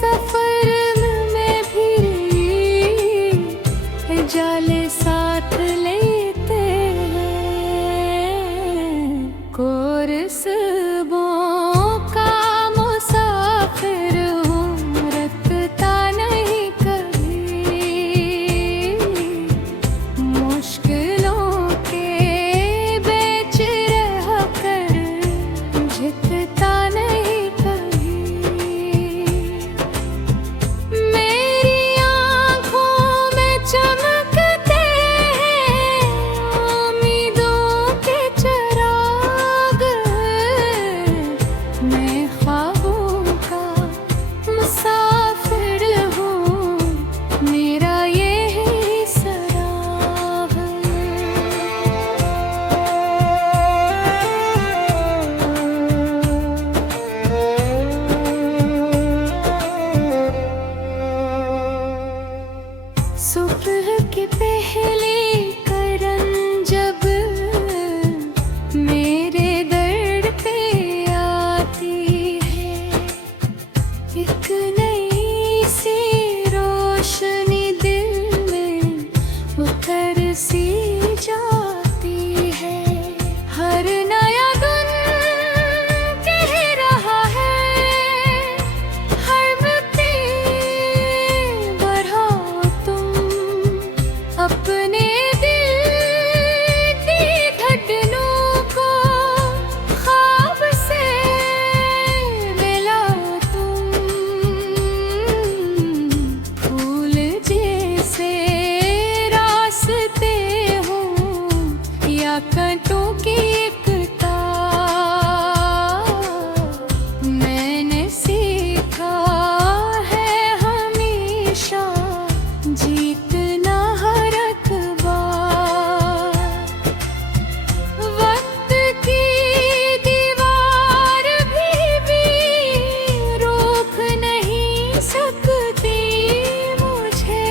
सफर में भी जाले साथ लेते हैं। कोरस का मुसाफिर हूँ, रखता नहीं कभी मुश्किलों के बेच रह कर, झुकता नहीं कभी। मेरी आँखों में चमकते हैं उम्मीदों के चिराग। मैं ख्वाबों का मुसाफिर हूँ, मेरा यही सराग। सुबह की पहली करन जब मेरे दर्द पे आती है, एक नई सी रोशनी दिल में उतर सी जाती है। हर नया दिन कह रहा है, हर मिट्टी बढ़ाओ तुम अपने दिल की धड़कनों को, ख्वाब से मिलाओ तुम। फूल जैसे रास्ते हो या कांटों की एक तार, मैंने सीखा है हमेशा जीतना हर एक बार। वक्त की दीवार भी रोक नहीं सकती मुझे,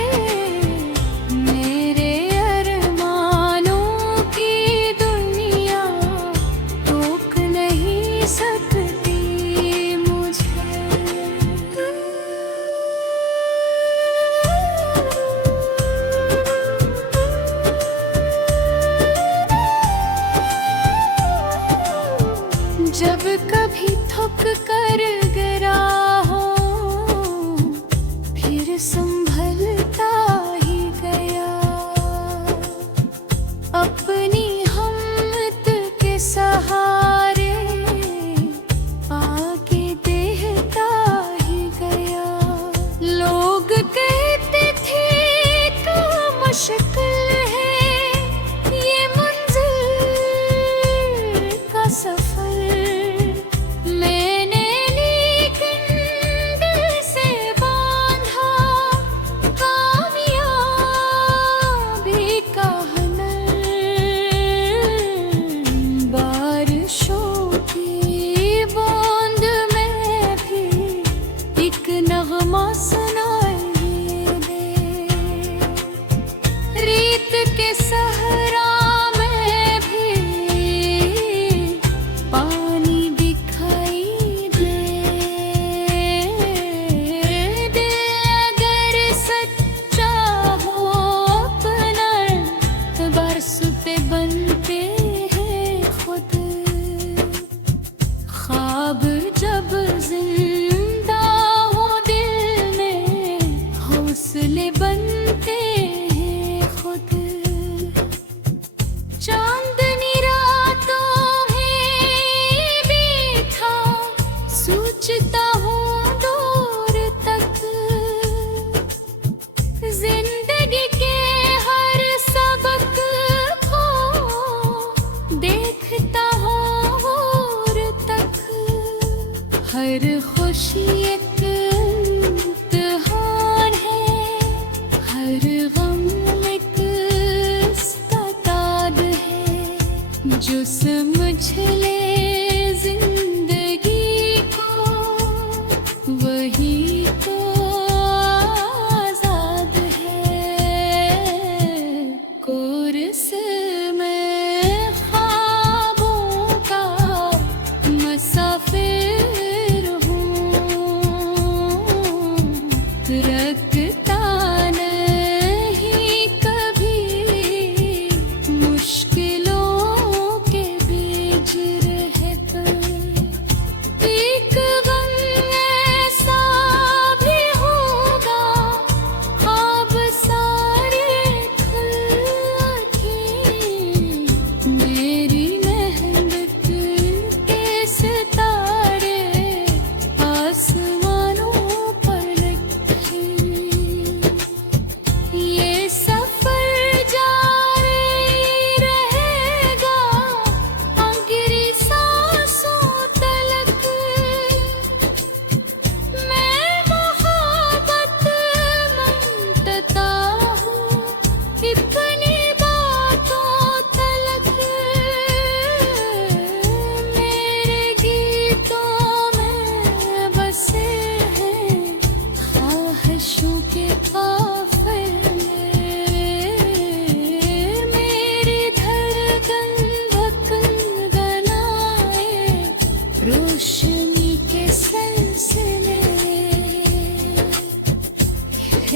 मेरे अरमानों की दुनिया रोक नहीं सकती मुझे। जब कभी थक कर गिरा हो, फिर संभलता ही गया। अपनी हिम्मत के सहारे आगे देता ही गया। लोग कहते थे कि मुश्किल है ये मंजिल का सफर, मैंने लेकिन दिल से बांधा कामयाबी का हुनर। बारिशों की बूंद में भी एक नगमा सुनाई दे, रीत के सहरा में भी पानी दिखाई दे। दिल अगर सच्चा हो अपना, बरस पे बनते हैं खुद। ख्वाब जब जिंदा हो दिल में,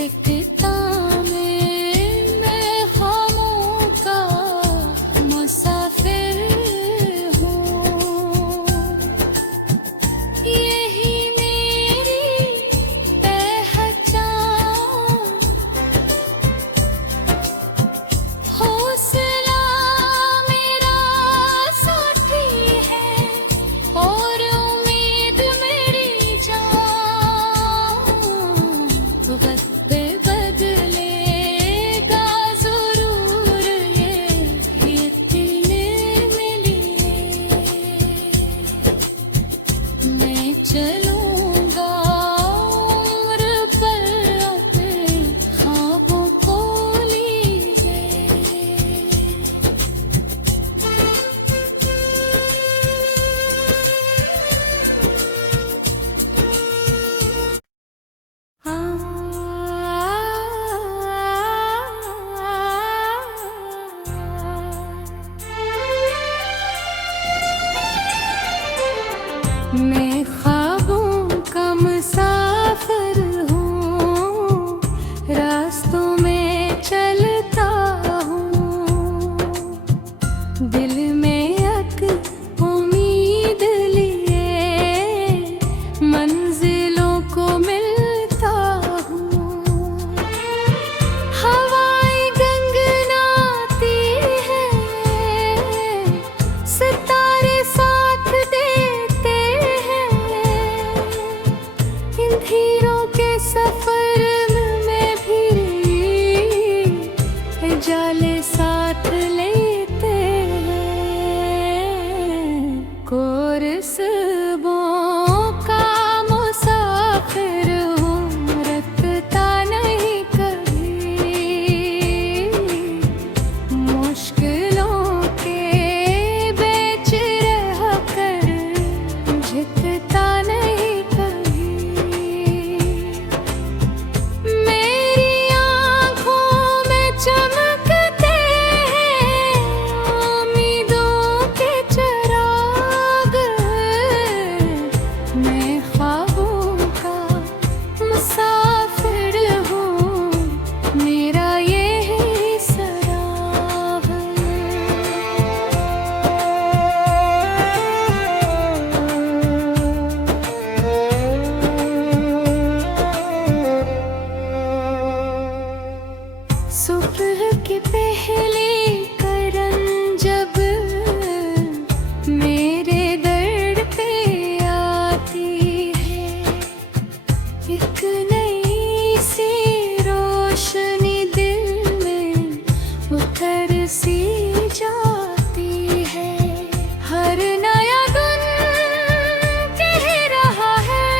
एकता में मैं ख्वाबों का मुसाफिर हूँ। यही मेरी पहचान, हौसला मेरा साथी है और उम्मीद मेरी जान। वक्त बदलेगा जरूर ये तिनके लिए। मैं चलूंगा उम्र पर अपने ख्वाबों को लिए। मैं ख्वाबों का मुसाफिर हूँ, रास्तों में चलता हूँ। दिल में एक उम्मीद लिए मंजिलों को मिलता हूँ। हवाएं गनगनाती है, सितारे साथ देते हैं। इन धीरों के सफर में भी जाले साथ लेते हैं। कोरसबों का मुसाफिर हूँ, रखता नहीं कभी। मुश्किलों के बीच रह कर झुकता नहीं कभी। मेरी आँखों में चमकते हैं उम्मीदों के चिराग। मैं ख्वाबों का मुसाफिर हूँ, मेरा यही सराह है। सुबह की पहली करन जब मेरे दर्द पे आती है, एक नई सी रोशनी दिल में उतर सी जाती है। हर नया दिन कह रहा है,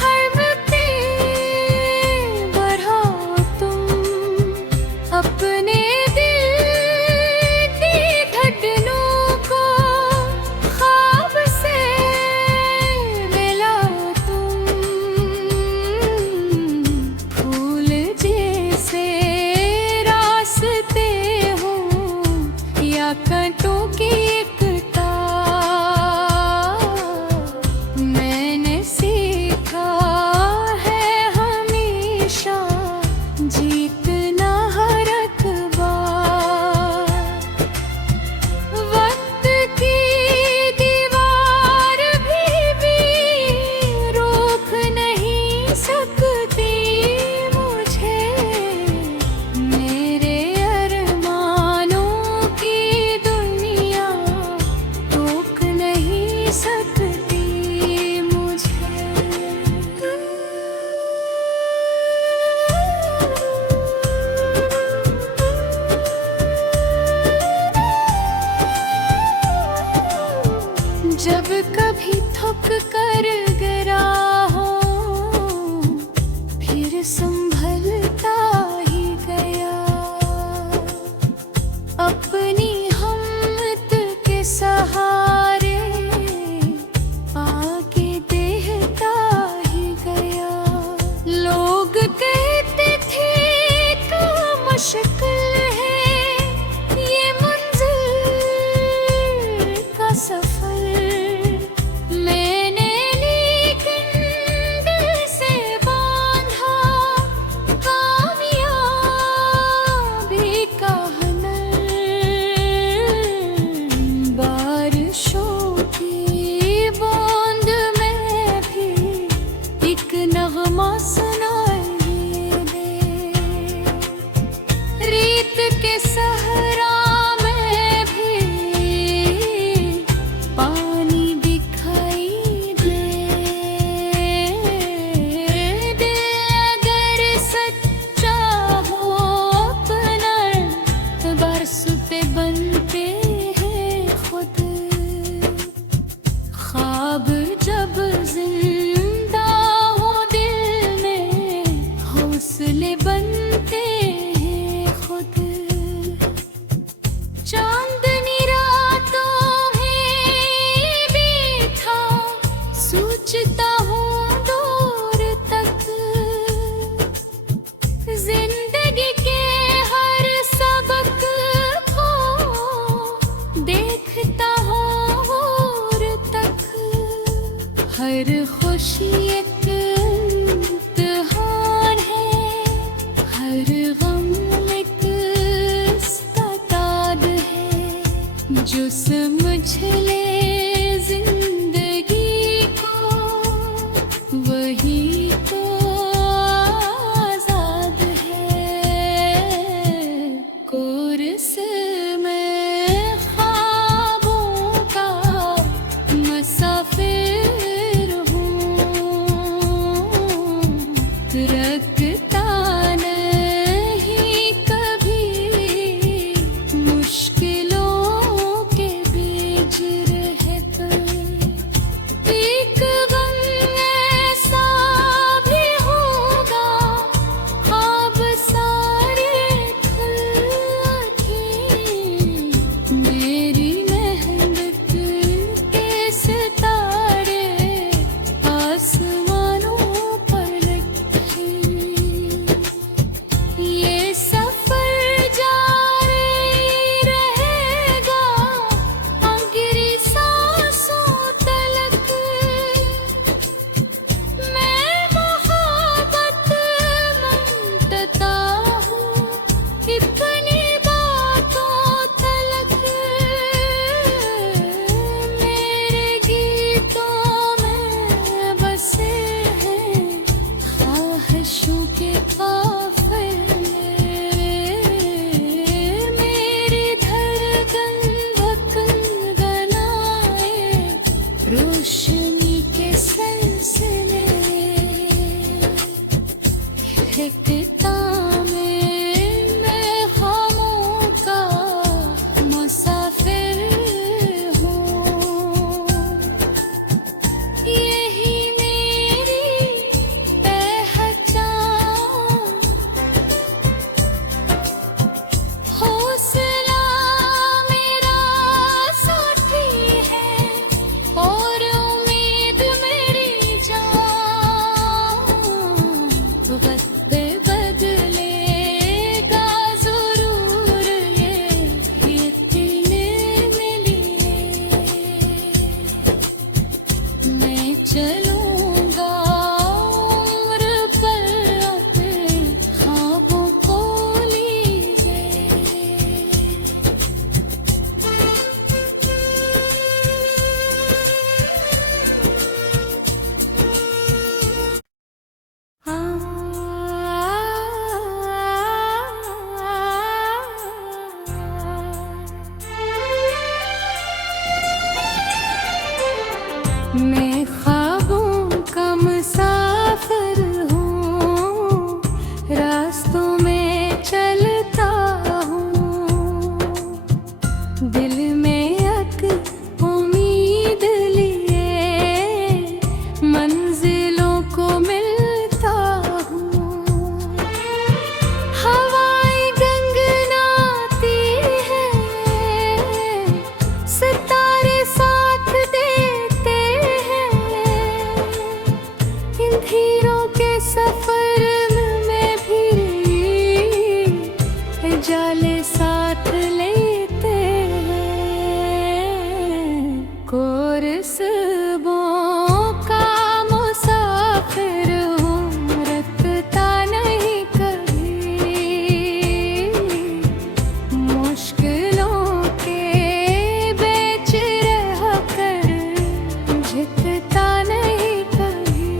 हर व्यक्ति बढ़ाओ तुम अपने दिल की धड़कनों को, ख्वाब से मिलाओ तुम। सफर में भी जाले साथ लेते हैं। कोरस का मुसाफिर हूँ, रखता नहीं कभी। मुश्किलों के बीच रह कर झुकता नहीं कभी।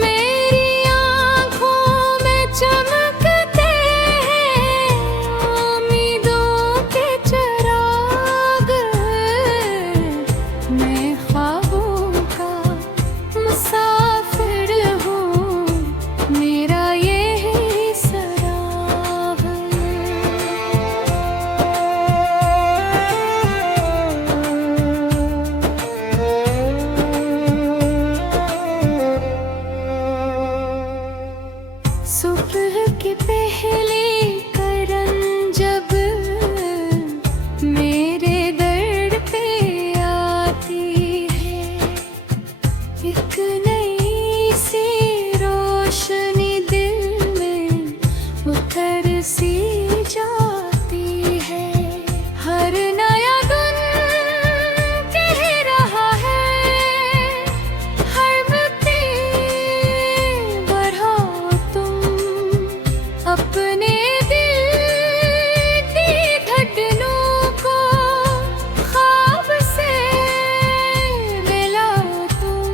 मेरी आँखों में चमकते हैं उम्मीदों के चिराग। मैं ख्वाबों का मुसाफिर हूँ, मेरा यही सराग। सुबह की पहली करन जब मेरे दर्द पे आती है, एक नई सी रोशनी दिल में उतर सी जाती है। हर नया दिन कह रहा है, हर मिट्टी बढ़ाओ तुम अपने दिल की धड़कनों को, ख्वाब से मिलाओ तुम।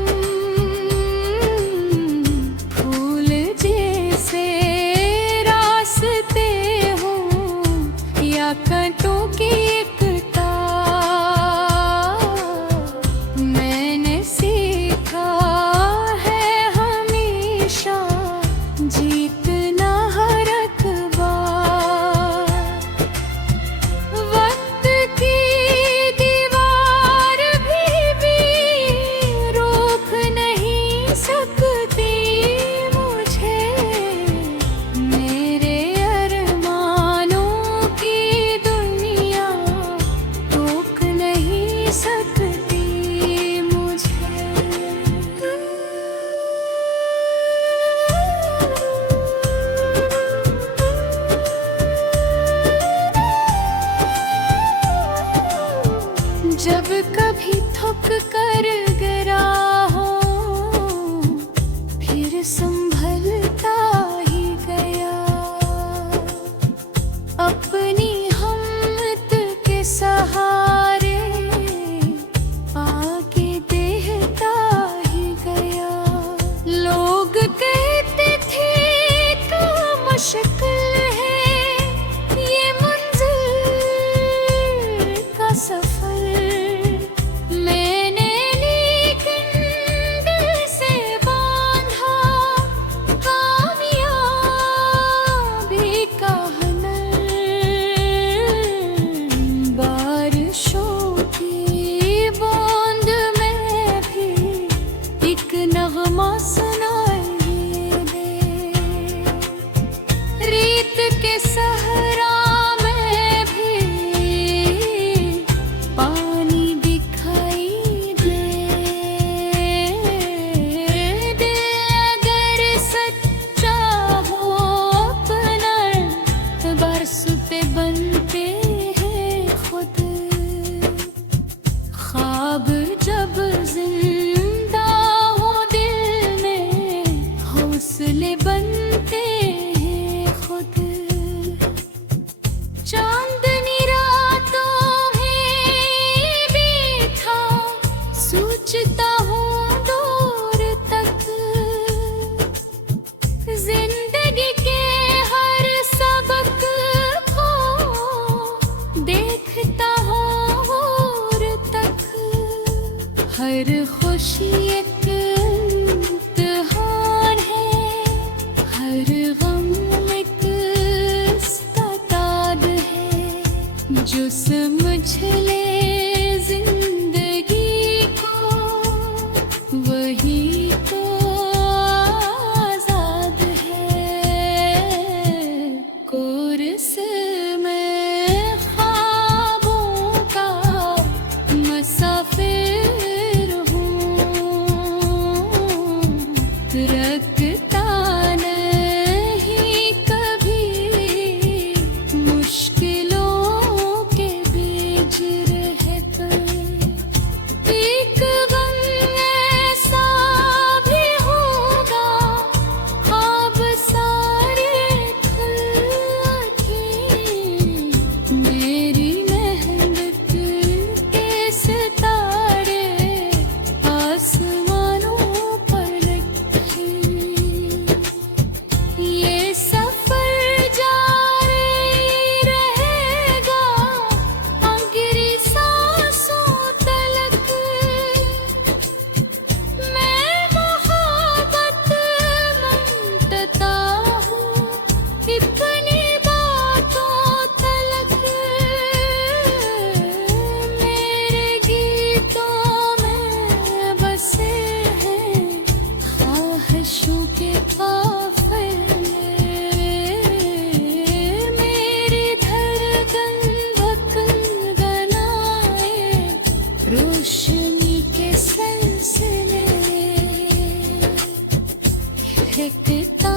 भटकता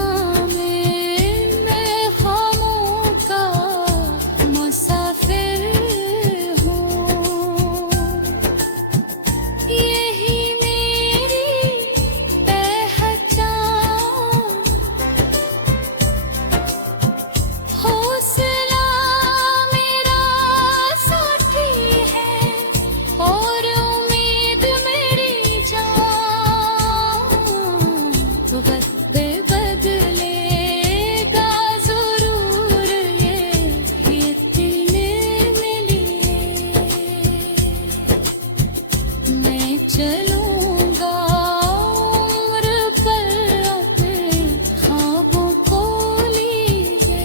मैं ख्वाबों का मुसाफिर हूँ। यही मेरी पहचान, हौसला मेरा साथी है और उम्मीद मेरी जान। तो वक्त बदलेगा जरूर ये इतने मिलिए। मैं चलूंगा उम्र पर अपने ख्वाबों को लिए।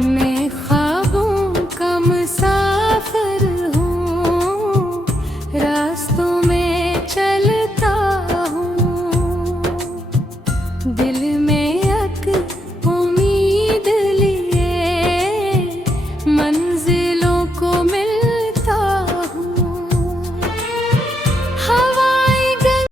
मैं